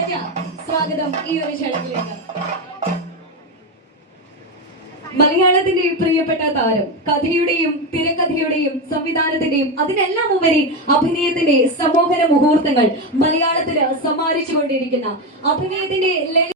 സ്വാഗതം ഈ ഒരു ചടങ്ങിലേക്ക് മലയാളത്തിന്റെ പ്രിയപ്പെട്ട താരം കഥയുടെയും തിരക്കഥയുടെയും സംവിധാനത്തിന്റെയും അതിനെല്ലാം ഉപരി അഭിനയത്തിന്റെ സമോഹന മുഹൂർത്തങ്ങൾ മലയാളത്തിന് സമ്മാനിച്ചുകൊണ്ടിരിക്കുന്ന അഭിനയത്തിന്റെ